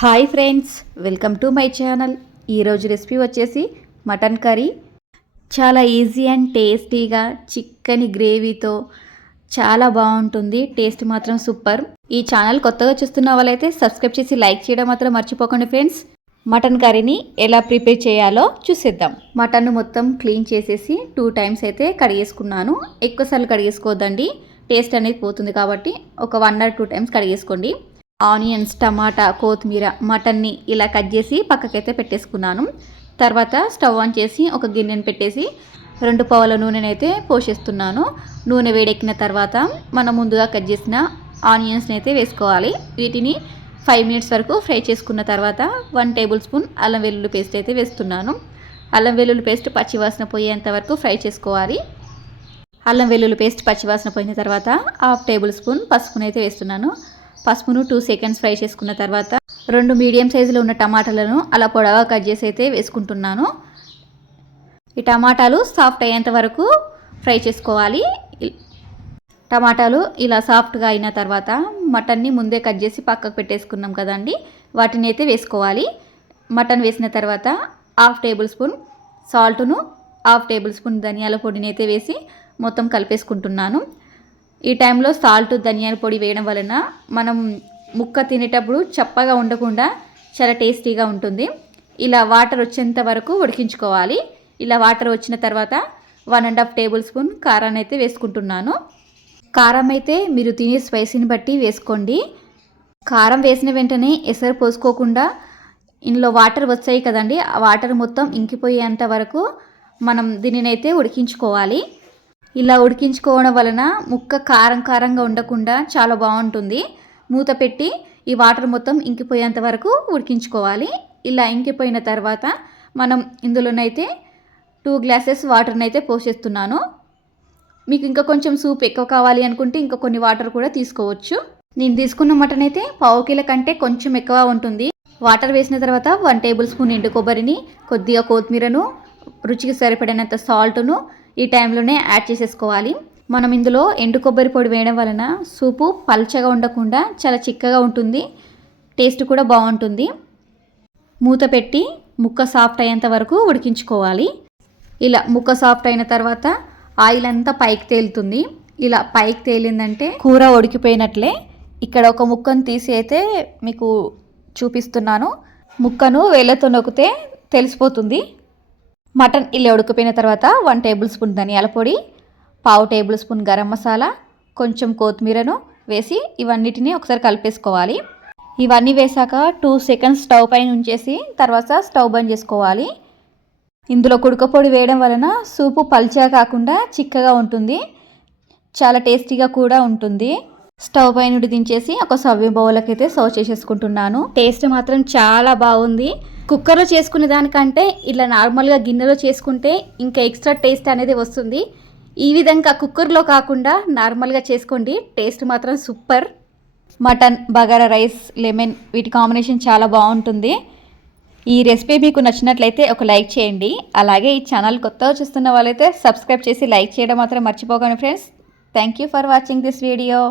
Hi friends, welcome to my channel. ఈరోజు recipe వచ్చేసి mutton curry. చాలా ఈజీ అండ్ టేస్టీగా చిక్కని గ్రేవీతో చాలా బాగుంటుంది. టేస్ట్ మాత్రం సూపర్. ఈ ఛానల్ కొత్తగా చూస్తున్న వాళ్ళైతే సబ్స్క్రైబ్ చేసి లైక్ చేయడం మాత్రం మర్చిపోకండి ఫ్రెండ్స్. మటన్ కర్రీని ఎలా ప్రిపేర్ చేయాలో చూసేద్దాం. మటన్ మొత్తం క్లీన్ చేసేసి 2 టైమ్స్ అయితే కడిగేసుకున్నాను. ఎక్కువసార్లు కడిగేసుకోవద్దండి, టేస్ట్ అనేది పోతుంది. కాబట్టి ఒక 1 or 2 టైమ్స్ కడిగేసుకోండి. ఆనియన్స్, టమాటా, కొత్తిమీర, మటన్ని ఇలా కట్ చేసి పక్కకైతే పెట్టేసుకున్నాను. తర్వాత స్టవ్ ఆన్ చేసి ఒక గిన్నెని పెట్టేసి 2 పావుల నూనెనైతే పోసేస్తున్నాను. నూనె వేడెక్కిన తర్వాత మనం ముందుగా కట్ చేసిన ఆనియన్స్ని అయితే వేసుకోవాలి. వీటిని 5 minutes వరకు ఫ్రై చేసుకున్న తర్వాత 1 టేబుల్ స్పూన్ అల్లం వెల్లుల్లి పేస్ట్ అయితే వేస్తున్నాను. అల్లం వెల్లుల్లి పేస్ట్ పచ్చివాసన పోయేంత వరకు ఫ్రై చేసుకోవాలి. అల్లం వెల్లుల్లి పేస్ట్ పచ్చివాసన పోయిన తర్వాత 1/2 టేబుల్ స్పూన్ పసుపునైతే వేస్తున్నాను. పసుపును 2 seconds ఫ్రై చేసుకున్న తర్వాత 2 మీడియం సైజులో ఉన్న టమాటాలను అలా పొడవుగా కట్ చేసి అయితే వేసుకుంటున్నాను. ఈ టమాటాలు సాఫ్ట్ అయ్యేంత వరకు ఫ్రై చేసుకోవాలి. టమాటాలు ఇలా సాఫ్ట్గా అయిన తర్వాత మటన్ని ముందే కట్ చేసి పక్కకు పెట్టేసుకున్నాం కదండి, వాటిని అయితే వేసుకోవాలి. మటన్ వేసిన తర్వాత 1/2 టేబుల్ స్పూన్ సాల్ట్ను, 1/2 టేబుల్ స్పూన్ ధనియాల పొడిని అయితే వేసి మొత్తం కలిపేసుకుంటున్నాను. ఈ టైంలో సాల్ట్, ధనియాల పొడి వేయడం వలన మనం ముక్క తినేటప్పుడు చప్పగా ఉండకుండా చాలా టేస్టీగా ఉంటుంది. ఇలా వాటర్ వచ్చేంత వరకు ఉడికించుకోవాలి. ఇలా వాటర్ వచ్చిన తర్వాత 1.5 టేబుల్ స్పూన్ కారాన్ని అయితే వేసుకుంటున్నాను. కారం అయితే మీరు తినే స్పైసీని బట్టి వేసుకోండి. కారం వేసిన వెంటనే ఎసరు పోసుకోకుండా ఇందులో వాటర్ వచ్చాయి కదండి, ఆ వాటర్ మొత్తం ఇంకిపోయేంత వరకు మనం దీనినైతే ఉడికించుకోవాలి. ఇలా ఉడికించుకోవడం వలన ముక్క కారంగా ఉండకుండా చాలా బాగుంటుంది. మూత పెట్టి ఈ వాటర్ మొత్తం ఇంకిపోయేంత వరకు ఉడికించుకోవాలి. ఇలా ఇంకిపోయిన తర్వాత మనం ఇందులోనైతే 2 glasses వాటర్ని అయితే పోసేస్తున్నాను. మీకు ఇంకా కొంచెం సూప్ ఎక్కువ కావాలి అనుకుంటే ఇంకా కొన్ని వాటర్ కూడా తీసుకోవచ్చు. నేను తీసుకున్న మటన్ అయితే 1/2 కిలో కంటే కొంచెం ఎక్కువ ఉంటుంది. వాటర్ వేసిన తర్వాత 1 టేబుల్ స్పూన్ ఎండు కొబ్బరిని, కొద్దిగా కొత్తిమీరను, రుచికి సరిపడినంత సాల్ట్ను ఈ టైంలోనే యాడ్ చేసేసుకోవాలి. మనం ఇందులో ఎండు కొబ్బరి పొడి వేయడం వలన సూపు పల్చగా ఉండకుండా చాలా చిక్కగా ఉంటుంది. టేస్ట్ కూడా బాగుంటుంది. మూత పెట్టి ముక్క సాఫ్ట్ అయ్యేంత వరకు ఉడికించుకోవాలి. ఇలా ముక్క సాఫ్ట్ అయిన తర్వాత ఆయిల్ అంతా పైకి తేలుతుంది. ఇలా పైకి తేలిందంటే కూర ఉడికిపోయినట్లే. ఇక్కడ ఒక ముక్కను తీసి అయితే మీకు చూపిస్తున్నాను. ముక్కను వేళ్ళతో నొక్కితే తెలిసిపోతుంది. మటన్ ఇలా ఉడికిపోయిన తర్వాత 1 టేబుల్ స్పూన్ ధనియాల పొడి, 1/2 టేబుల్ స్పూన్ గరం మసాలా, కొంచెం కొత్తిమీరను వేసి ఇవన్నిటిని ఒకసారి కలిపేసుకోవాలి. ఇవన్నీ వేసాక 2 seconds స్టవ్ పైన ఉంచేసి తర్వాత స్టవ్ బంద్ చేసుకోవాలి. ఇందులో కుడకపొడి వేయడం వలన సూపు పల్చగా కాకుండా చిక్కగా ఉంటుంది. చాలా టేస్టీగా కూడా ఉంటుంది. స్టవ్ పై నుండి దించేసి ఒక సర్వింగ్ బౌల్కి అయితే సర్వ్ చేసేసుకుంటున్నాను. టేస్ట్ మాత్రం చాలా బాగుంది. కుక్కర్లో చేసుకునే దానికంటే ఇలా నార్మల్గా గిన్నెలో చేసుకుంటే ఇంకా ఎక్స్ట్రా టేస్ట్ అనేది వస్తుంది. ఈ విధంగా కుక్కర్లో కాకుండా నార్మల్గా చేసుకోండి, టేస్ట్ మాత్రం super. Mutton, bagara rice, lemon వీటి కాంబినేషన్ చాలా బాగుంటుంది. ఈ రెసిపీ మీకు నచ్చినట్లయితే ఒక లైక్ చేయండి. అలాగే ఈ ఛానల్ కొత్తగా చూస్తున్న వాళ్ళైతే సబ్స్క్రైబ్ చేసి లైక్ చేయడం మాత్రం మర్చిపోకండి friends. Thank you for watching this video.